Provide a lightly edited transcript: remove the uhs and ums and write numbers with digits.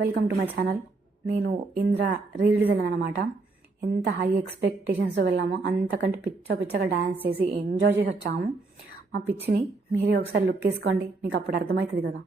Welcome to my channel. నేను Indra release వెళ్ళాను అనమాట. ఎంత హై ఎక్స్పెక్టేషన్స్తో వెళ్ళామో అంతకంటే పిచ్చగా డ్యాన్స్ చేసి ఎంజాయ్ చేసి వచ్చాము. మా పిచ్చిని మీరే ఒకసారి లుక్ వేసుకోండి, మీకు అప్పుడు అర్థమవుతుంది కదా.